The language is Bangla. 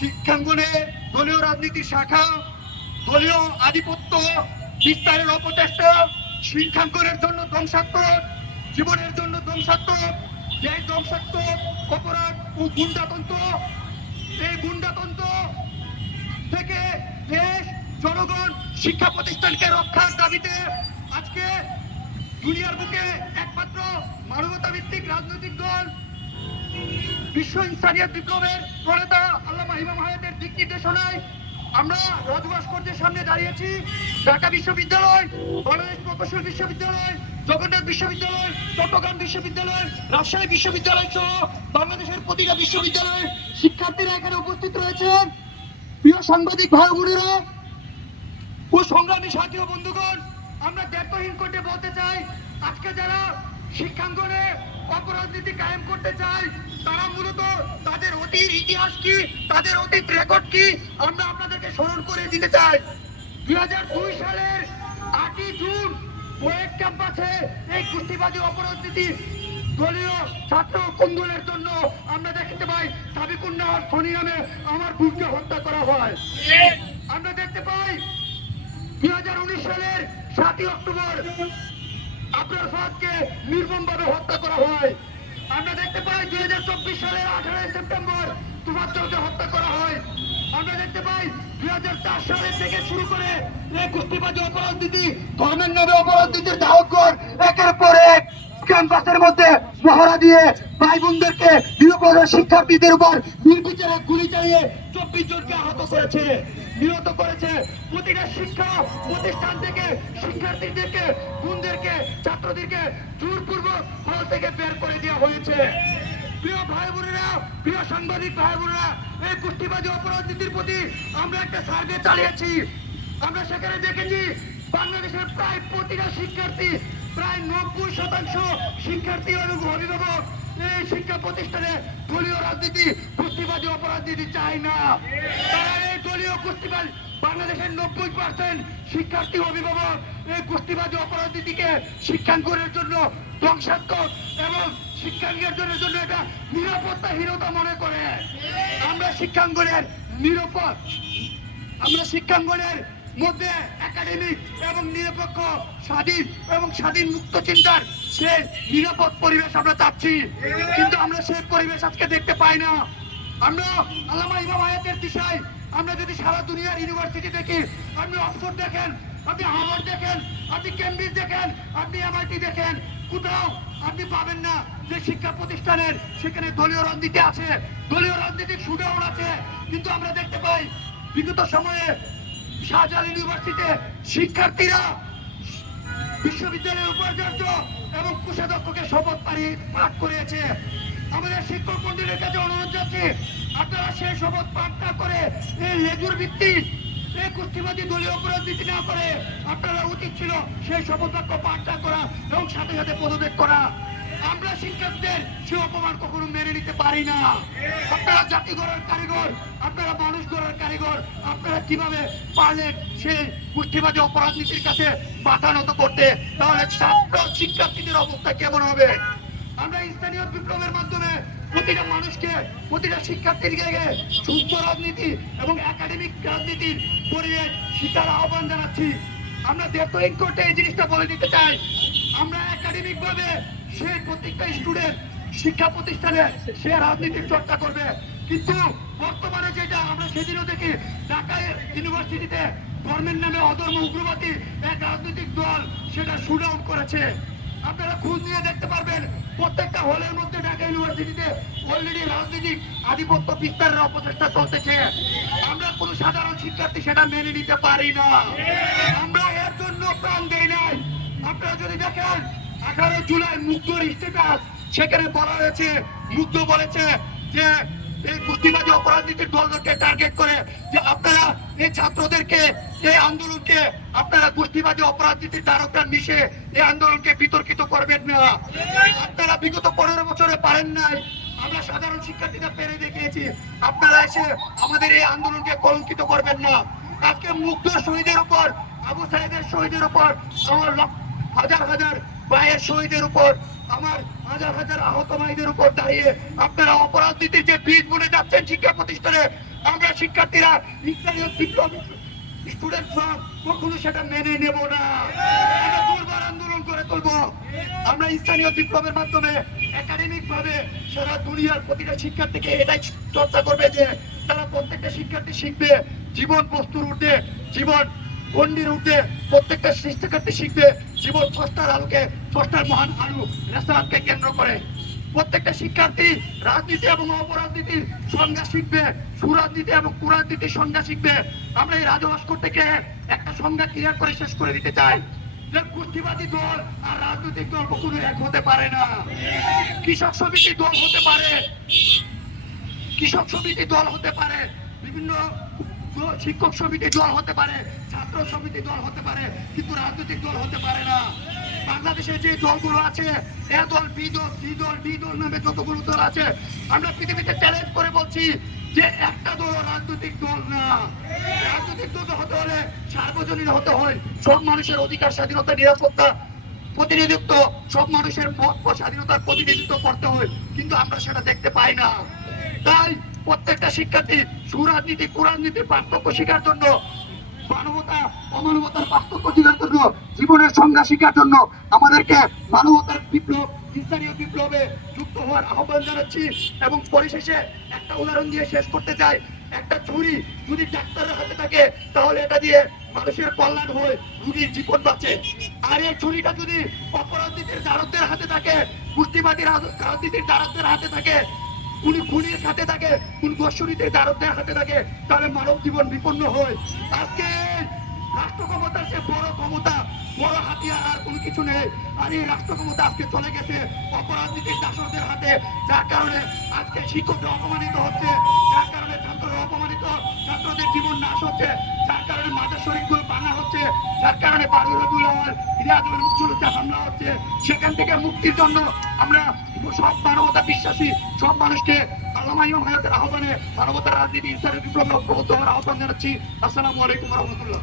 শিক্ষাঙ্গনে দলীয় রাজনীতির শাখা, দলীয় আধিপত্য বিস্তারের অপচেষ্টা, শিক্ষাঙ্গনের জন্য ধ্বংসাত্মক, জীবনের জন্য ধ্বংসাত্মক, যে ধ্বংসাত্মক অপরাধ ও গুন্ডাতন্ত্র, এই গুন্ডাতন্ত্র থেকে দেশ, জনগণ, শিক্ষা প্রতিষ্ঠানকে রক্ষার দাবিতে আজকে দুনিয়ার বুকে একমাত্র মানবতা ভিত্তিক রাজনৈতিক দল বিশ্ব ইনসানিয়ত বিপ্লবের প্রণেতা আল্লামা ইমাম হায়াতের দিক নির্দেশনায় আমরা রাজভাস্কর্যের সামনে দাঁড়িয়েছি। ঢাকা বিশ্ববিদ্যালয়, বাংলাদেশ প্রকৌশল বিশ্ববিদ্যালয়, জগন্নাথ বিশ্ববিদ্যালয়, চট্টগ্রাম বিশ্ববিদ্যালয়, রাজশাহী বিশ্ববিদ্যালয় সহ বাংলাদেশের প্রতিটা বিশ্ববিদ্যালয়ের শিক্ষার্থীরা এখানে উপস্থিত রয়েছেন প্রিয় সাংবাদিক ভাই বোনেরা, ও সংগ্রামী সাথী বন্ধুগণ, আমরা দায়িত্বহীন করতে বলতে চাই, আজকে যারা শিক্ষাঙ্গনে অপরাজনীতি কায়েম করতে চায় তারা মূলত তাদের অতীত ইতিহাস কি, তাদের অতীত রেকর্ড কি, আমরা আপনাদেরকে স্মরণ করে দিতে চাই। দুই হাজার দুই সালের আটই জুন কয়েক ক্যাম্পাসে এই কুস্তিবাদী অপরাজনীতি দলীয় ছাত্র কুন্দলের জন্য আমরা দেখতে পাই সাবিকুন্নার শনি নামে আমার বুককে হত্যা করা হয়। আমরা দেখতে পাই, দুই হাজার উনিশ সালের সাতই অক্টোবর আপনার ফাঁদকে নির্মম ভাবে হত্যা করা হয়। আমরা দেখতে পাই দুই হাজার চব্বিশ সালের আঠারোই সেপ্টেম্বর চৌধে হত্যা করা হয়। আমরা দেখতে পাই দুই হাজার চার সালের থেকে শুরু করে ক্যাম্পাসের মধ্যে দিয়ে শিক্ষার্থীদের উপর নির্বিচারে গুলি চালিয়ে চব্বিশ জনকে আহত করেছে। নিহত করেছে। প্রতিটা শিক্ষা প্রতিষ্ঠান থেকে, শিক্ষার্থীদেরকে, বোনদেরকে, ছাত্রদেরকে জোরপূর্বক হল থেকে বের করে দেওয়া হয়েছে। প্রিয় ভাই বোনেরা প্রিয় সাংবাদিক ভাই বোনেরা এই কুস্তিবাজি অপরাধনীতির প্রতি আমরা একটা সার্ভে চালিয়েছি। আমরা সেখানে দেখেছি বাংলাদেশের প্রায় প্রতিটা শিক্ষার্থী, প্রায় নব্বই শতাংশ শিক্ষার্থী এবং অভিভাবক এই শিক্ষা প্রতিষ্ঠানে দলীয় রাজনীতি কুস্তিবাজি অপরাধনীতি চায় না। তারা দলীয় কুস্তিবাজি, বাংলাদেশের নব্বই পার্সেন্ট শিক্ষার্থী অভিভাবক এই কুস্তিবাজি অপরাধনীতিকে শিক্ষাঙ্গনের জন্য ধ্বংসাত্মক এবং শিক্ষাঙ্গনের জন্য এটা নিরাপত্তাহীনতা মনে করে। আমরা শিক্ষাঙ্গনের নিরাপদ আমরা শিক্ষাঙ্গনের মধ্যে একাডেমিক এবং নিরপেক্ষ, স্বাধীন এবং স্বাধীন মুক্ত চিন্তার সে নিরাপদ পরিবেশ আমরা চাচ্ছি। কিন্তু আমরা সেই পরিবেশ আজকে দেখতে পাই না। আমরা আল্লামা ইমাম আয়াতের দিশায় আমরা যদি সারা দুনিয়ার ইউনিভার্সিটি দেখি, আপনি অক্সফোর্ড দেখেন, আপনি হার্ভার্ড দেখেন, আপনি কেমব্রিজ দেখেন, আপনি এমআইটি দেখেন, কোথাও আপনি পাবেন না যে শিক্ষা প্রতিষ্ঠানের সেখানে দলীয় রাজনীতি আছে, দলীয় রাজনীতির সুডাউন আছে। কিন্তু আমরা দেখতে পাই, বিগত সময়ে শাহজালাল ইউনিভার্সিটিতে শিক্ষার্থীরা বিশ্ববিদ্যালয়ের উপাচার্য এবং কোষাধ্যক্ষকে শপথ পাঠ করিয়েছে। আমাদের শিক্ষক মন্ডলের কাছে অনুরোধ যাচ্ছে আপনারা সেই শপথ পাঠ না করে লেজুর ভিত্তিক কুস্তিবাদী দলীয় রাজনীতি না করে আপনারা উচিত ছিল সেই শপথ বাক্য পাঠ করা এবং সাথে সাথে পদত্যাগ করা। আমরা শিক্ষকদের সে অপমান কখনো মেনে নিতে পারি না। আপনারা জাতি গড়ার কারিগর, আপনারা মানুষ গড়ার কারিগর, আপনারা কীভাবে পারলেন সেই গোষ্ঠীবাদী অপরাধনীতির কাছে মাথা নত করতে? তাহলে ছাত্র শিক্ষার্থীদের অবস্থা কেমন হবে? আমরা স্থানীয় বিপ্লবের মাধ্যমে প্রতিটা মানুষকে, প্রতিটা শিক্ষার্থীকে সুস্থ রাজনীতি এবং একাডেমিক রাজনীতির পরিবেশ শিক্ষার আহ্বান জানাচ্ছি। আমরা দেশহীন করতে এই জিনিসটা বলে দিতে চাই। আমরা একাডেমিক ভাবে সে প্রত্যেকটা স্টুডেন্ট শিক্ষা প্রতিষ্ঠানে সে রাজনীতির চর্চা করবে। কিন্তু বর্তমানে যেটা আমরা সেদিনও দেখি, ঢাকা ইউনিভার্সিটিতে ধর্মের নামে অধর্ম উগ্রবাদী এক রাজনৈতিক দল সেটা শুট করেছে। আপনারা খোঁজ নিয়ে দেখতে পারবেন প্রত্যেকটা হলের মধ্যে ঢাকা ইউনিভার্সিটিতে অলরেডি রাজনীতি আধিপত্য বিস্তারের অপচেষ্টা চলতেছে। আমরা কোনো সাধারণ শিক্ষার্থী সেটা মেনে নিতে পারি না। আমরা এর জন্য প্রাণ দেই নাই। আপনারা যদি দেখেন, আঠারো জুলাই মুগ্ধর স্টেটাস সেখানে বলা হয়েছে মুগ্ধ বলেছে যে এই অপরাধনীতির দলকে টার্গেট করে যে আপনারা এই ছাত্রদেরকে, এই আন্দোলনকে, আপনারা গোষ্ঠীবাদী অপরাধনীতির দ্বারকরা মিশে এই আন্দোলনকে বিতর্কিত করবেন না। আপনারা বিগত পনেরো বছরে পারেন নাই। আমরা সাধারণ শিক্ষার্থীরা পেরে দেখিয়েছি। আপনারা এসে আমাদের এই আন্দোলনকে কলঙ্কিত করবেন না। আজকে মুগ্ধ শহীদের উপর, আবু সাহেদের শহীদের উপর, আমার হাজার হাজার ভাইয়ের শহীদের উপর আমার হাজার হাজার আহত ভাইদের উপর দাঁড়িয়ে আপনারা অপরাজনীতির যে বীজ বুনে যাচ্ছেন শিক্ষা প্রতিষ্ঠানে, আমরা শিক্ষার্থীরা মেনে না। আমরা আন্দোলন করে আমরা স্থানীয় বিপ্লবের মাধ্যমে একাডেমিক ভাবে সারা দুনিয়ার প্রতিটা শিক্ষার্থীকে এটাই চর্চা করবে যে তারা প্রত্যেকটা শিক্ষার্থী শিখবে, জীবন বস্তুর উঠে জীবন গণ্ডির উঠে প্রত্যেকটা শিক্ষার্থী শিখবে জীবন স্রষ্টার আলোকে, স্রষ্টার মহান আলু রেস্তারাতকে কেন্দ্র করে। প্রত্যেকটা শিক্ষার্থী রাজনীতি এবং অপরাজনীতির সংজ্ঞা শিখবে, সুরাজনীতি এবং কুরাজনীতির সংজ্ঞা শিখবে। আমরা এই রাজভাস্কর থেকে একটা সংজ্ঞা ক্লিয়ার করে শেষ করে দিতে চাই যে গোষ্ঠীবাদী দল আর রাজনৈতিক দল কখনো এক হতে পারে না। কৃষক সমিতি দল হতে পারে। কৃষক সমিতি দল হতে পারে। বিভিন্ন শিক্ষক সমিতি দল হতে পারে, ছাত্র সমিতি দল হতে পারে, কিন্তু রাজনৈতিক দল হতে পারে না। বাংলাদেশে যে দলগুলো আছে, এ দল, বি দল, সি দল, ডি দল নামে যতগুলো দল আছে, আমরা পৃথিবীতে চ্যালেঞ্জ করে বলছি যে একটা দল রাজনৈতিক দল না। রাজনৈতিক দল হতে হলে সার্বজনীন হতে হয়। সব মানুষের অধিকার, স্বাধীনতা, নিরাপত্তা প্রতিনিধিত্ব, সব মানুষের মত স্বাধীনতার প্রতিনিধিত্ব করতে হয়, কিন্তু আমরা সেটা দেখতে পাই না। তাই প্রত্যেকটা শিক্ষার্থী সুরাজনীতি, কুরাজনীতির পার্থক্য শেখার জন্য, মানবতা, অমানবতার পার্থক্য জন্য, জীবনের সংজ্ঞা জন্য আমাদেরকে মানবতার বিপ্লব ইসলামীয় বিপ্লবে যুক্ত হওয়ার আহ্বান জানাচ্ছি এবং পরিশেষে একটা উদাহরণ দিয়ে শেষ করতে চাই। একটা ছুরি যদি ডাক্তারের হাতে থাকে, তাহলে এটা দিয়ে মানুষের কল্যাণ হয়, রুগীর জীবন বাঁচে। আর এই ছুরিটা যদি অপরাধীদের দারকদের হাতে থাকে কুস্তিবাদী রাজনীতির দারকদের হাতে থাকে কোন খুনির হাতে থাকে কোন গোস্বরীদের দারদের হাতে থাকে, তাহলে মানব জীবন বিপন্ন হয়। আজকে রাষ্ট্র ক্ষমতার যে বড় ক্ষমতা, বড় হাতিয়ার আর কোনো কিছু নেই। আর এই রাষ্ট্র ক্ষমতা আজকে চলে গেছে অপরাধীদের দাসদের হাতে, যার কারণে আজকে শিক্ষকরা অপমানিত হচ্ছে, যার ছাত্ররা অপমানিত। ছাত্রদের জীবন নাশ হচ্ছে। যার কারণে শরীরগুলো ভাঙা হচ্ছে। যার কারণে হামলা হচ্ছে। সেখান থেকে মুক্তির জন্য আমরা সব মানবতা বিশ্বাসী, সব মানুষকে আল্লামা ইমাম হায়াতের আহ্বানে মানবতার রাজনীতি ইসলামের বিপ্লব ঐক্যবদ্ধ হওয়ার আহ্বান জানাচ্ছি। আসসালামু আলাইকুম রহমতুল্লাহ।